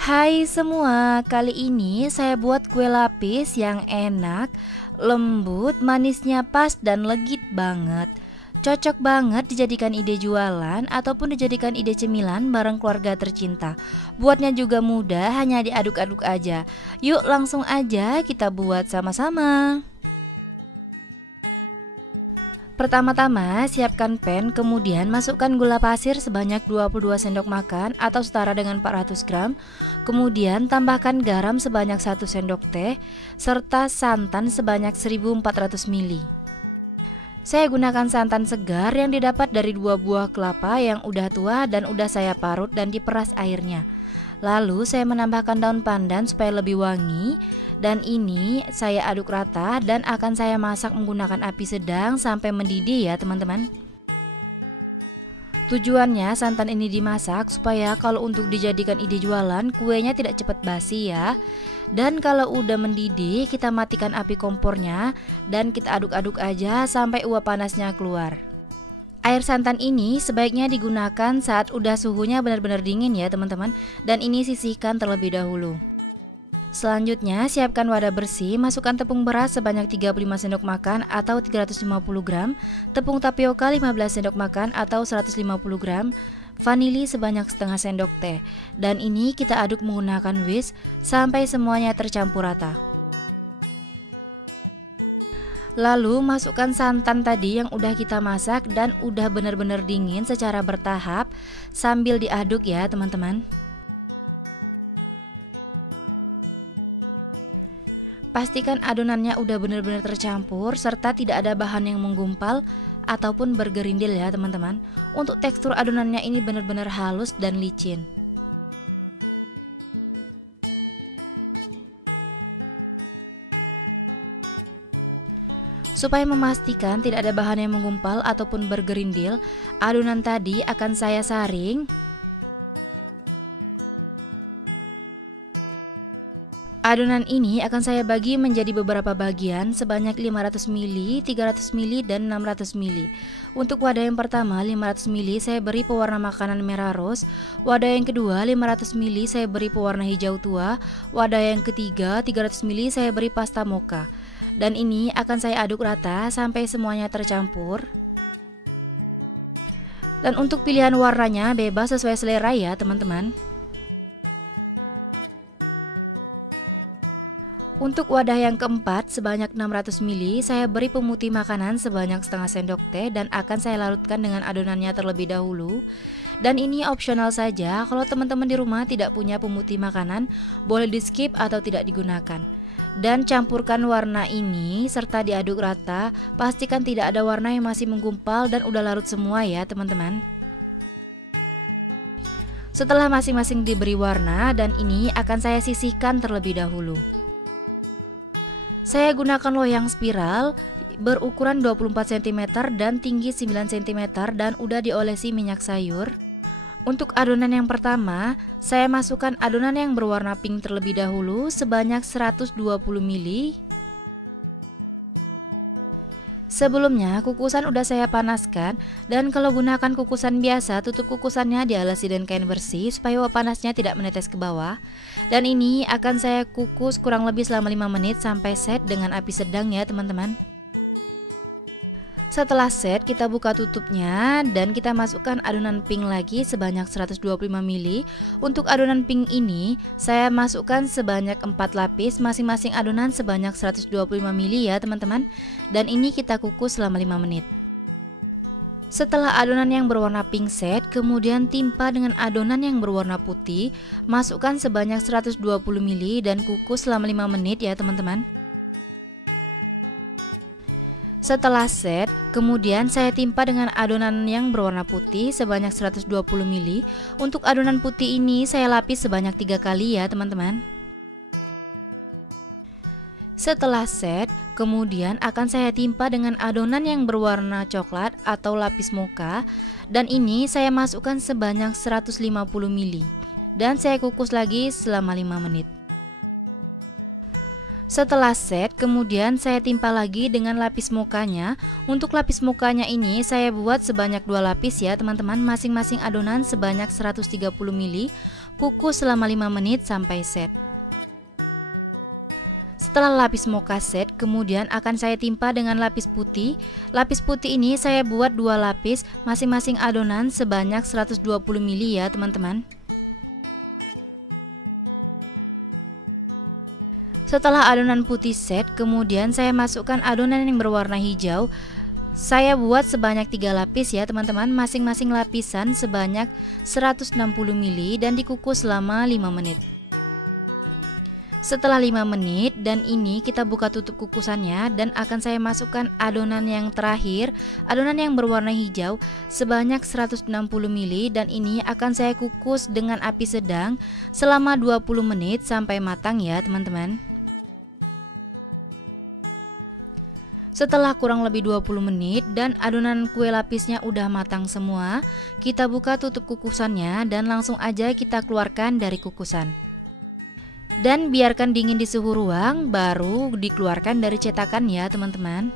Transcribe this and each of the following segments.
Hai semua, kali ini saya buat kue lapis yang enak, lembut, manisnya pas dan legit banget. Cocok banget dijadikan ide jualan ataupun dijadikan ide cemilan bareng keluarga tercinta. Buatnya juga mudah, hanya diaduk-aduk aja. Yuk langsung aja kita buat sama-sama. Pertama-tama siapkan pan, kemudian masukkan gula pasir sebanyak 22 sendok makan atau setara dengan 400 gram. Kemudian tambahkan garam sebanyak 1 sendok teh serta santan sebanyak 1400 ml. Saya gunakan santan segar yang didapat dari 2 buah kelapa yang udah tua dan udah saya parut dan diperas airnya. Lalu saya menambahkan daun pandan supaya lebih wangi. Dan ini saya aduk rata dan akan saya masak menggunakan api sedang sampai mendidih ya teman-teman. Tujuannya santan ini dimasak supaya kalau untuk dijadikan ide jualan kuenya tidak cepat basi ya. Dan kalau udah mendidih kita matikan api kompornya dan kita aduk-aduk aja sampai uap panasnya keluar. Air santan ini sebaiknya digunakan saat udah suhunya benar-benar dingin ya teman-teman. Dan ini sisihkan terlebih dahulu. Selanjutnya siapkan wadah bersih, masukkan tepung beras sebanyak 35 sendok makan atau 350 gram, tepung tapioka 15 sendok makan atau 150 gram, vanili sebanyak setengah sendok teh. Dan ini kita aduk menggunakan whisk sampai semuanya tercampur rata. Lalu masukkan santan tadi yang udah kita masak dan udah benar-benar dingin secara bertahap sambil diaduk ya teman-teman. Pastikan adonannya udah benar-benar tercampur serta tidak ada bahan yang menggumpal ataupun bergerindil ya teman-teman. Untuk tekstur adonannya ini benar-benar halus dan licin. Supaya memastikan tidak ada bahan yang menggumpal ataupun bergerindil, adonan tadi akan saya saring. Adonan ini akan saya bagi menjadi beberapa bagian sebanyak 500 ml, 300 ml, dan 600 ml. Untuk wadah yang pertama 500 ml saya beri pewarna makanan merah rose. Wadah yang kedua 500 ml saya beri pewarna hijau tua. Wadah yang ketiga 300 ml saya beri pasta mocha. Dan ini akan saya aduk rata sampai semuanya tercampur. Dan untuk pilihan warnanya bebas sesuai selera ya teman-teman. Untuk wadah yang keempat sebanyak 600 ml saya beri pemutih makanan sebanyak setengah sendok teh dan akan saya larutkan dengan adonannya terlebih dahulu. Dan ini opsional saja, kalau teman-teman di rumah tidak punya pemutih makanan boleh di skip atau tidak digunakan. Dan campurkan warna ini serta diaduk rata, pastikan tidak ada warna yang masih menggumpal dan udah larut semua ya teman-teman. Setelah masing-masing diberi warna dan ini akan saya sisihkan terlebih dahulu. Saya gunakan loyang spiral berukuran 24 cm dan tinggi 9 cm dan udah diolesi minyak sayur. Untuk adonan yang pertama, saya masukkan adonan yang berwarna pink terlebih dahulu sebanyak 120 ml. Sebelumnya kukusan udah saya panaskan dan kalau gunakan kukusan biasa tutup kukusannya dialasi dengan kain bersih supaya uap panasnya tidak menetes ke bawah. Dan ini akan saya kukus kurang lebih selama 5 menit sampai set dengan api sedang ya teman-teman. Setelah set kita buka tutupnya dan kita masukkan adonan pink lagi sebanyak 125 ml. Untuk adonan pink ini saya masukkan sebanyak 4 lapis, masing-masing adonan sebanyak 125 ml ya teman-teman. Dan ini kita kukus selama 5 menit. Setelah adonan yang berwarna pink set, kemudian timpa dengan adonan yang berwarna putih, masukkan sebanyak 120 ml dan kukus selama 5 menit ya teman-teman. Setelah set, kemudian saya timpa dengan adonan yang berwarna putih sebanyak 120 ml. Untuk adonan putih ini saya lapis sebanyak 3 kali ya teman-teman. Setelah set, kemudian akan saya timpa dengan adonan yang berwarna coklat atau lapis mocha. Dan ini saya masukkan sebanyak 150 ml. Dan saya kukus lagi selama 5 menit. Setelah set, kemudian saya timpa lagi dengan lapis mochanya. Untuk lapis mochanya ini saya buat sebanyak 2 lapis ya teman-teman, masing-masing adonan sebanyak 130 ml. kukus selama 5 menit sampai set. Setelah lapis mocha set, kemudian akan saya timpa dengan lapis putih. Lapis putih ini saya buat 2 lapis, masing-masing adonan sebanyak 120 ml ya teman-teman. Setelah adonan putih set, kemudian saya masukkan adonan yang berwarna hijau. Saya buat sebanyak 3 lapis ya teman-teman, masing-masing lapisan sebanyak 160 ml dan dikukus selama 5 menit. Setelah 5 menit dan ini kita buka tutup kukusannya dan akan saya masukkan adonan yang terakhir, adonan yang berwarna hijau sebanyak 160 ml dan ini akan saya kukus dengan api sedang selama 20 menit sampai matang ya teman-teman. Setelah kurang lebih 20 menit dan adonan kue lapisnya udah matang semua, kita buka tutup kukusannya dan langsung aja kita keluarkan dari kukusan. Dan biarkan dingin di suhu ruang baru dikeluarkan dari cetakan ya teman-teman.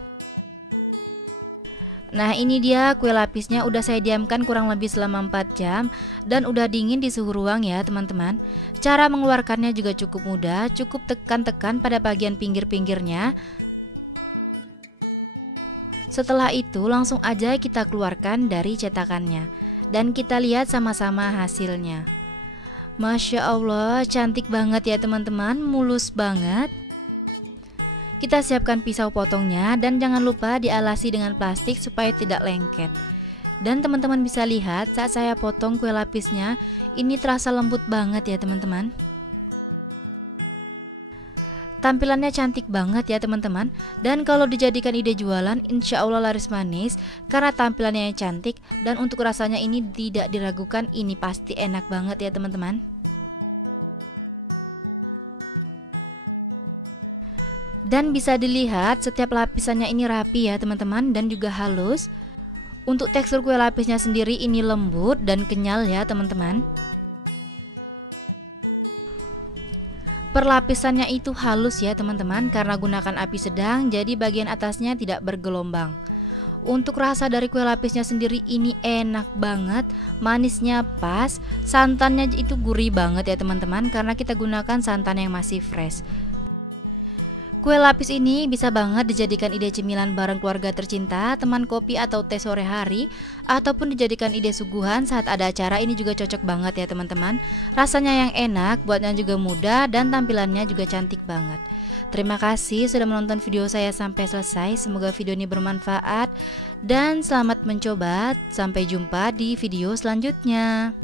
Nah ini dia kue lapisnya udah saya diamkan kurang lebih selama 4 jam dan udah dingin di suhu ruang ya teman-teman. Cara mengeluarkannya juga cukup mudah, cukup tekan-tekan pada bagian pinggir-pinggirnya. Setelah itu langsung aja kita keluarkan dari cetakannya dan kita lihat sama-sama hasilnya. Masya Allah, cantik banget ya teman-teman, mulus banget. Kita siapkan pisau potongnya dan jangan lupa dialasi dengan plastik supaya tidak lengket. Dan teman-teman bisa lihat saat saya potong kue lapisnya, ini terasa lembut banget ya teman-teman. Tampilannya cantik banget ya teman-teman. Dan kalau dijadikan ide jualan, insya Allah laris manis karena tampilannya yang cantik. Dan untuk rasanya ini tidak diragukan, ini pasti enak banget ya teman-teman. Dan bisa dilihat setiap lapisannya ini rapi ya teman-teman dan juga halus. Untuk tekstur kue lapisnya sendiri ini lembut dan kenyal ya teman-teman. Perlapisannya itu halus ya teman-teman karena gunakan api sedang, jadi bagian atasnya tidak bergelombang. Untuk rasa dari kue lapisnya sendiri ini enak banget, manisnya pas, santannya itu gurih banget ya teman-teman karena kita gunakan santan yang masih fresh. Kue lapis ini bisa banget dijadikan ide cemilan bareng keluarga tercinta, teman kopi atau teh sore hari, ataupun dijadikan ide suguhan saat ada acara. Ini juga cocok banget ya teman-teman. Rasanya yang enak, buatnya juga mudah, dan tampilannya juga cantik banget. Terima kasih sudah menonton video saya sampai selesai. Semoga video ini bermanfaat dan selamat mencoba. Sampai jumpa di video selanjutnya.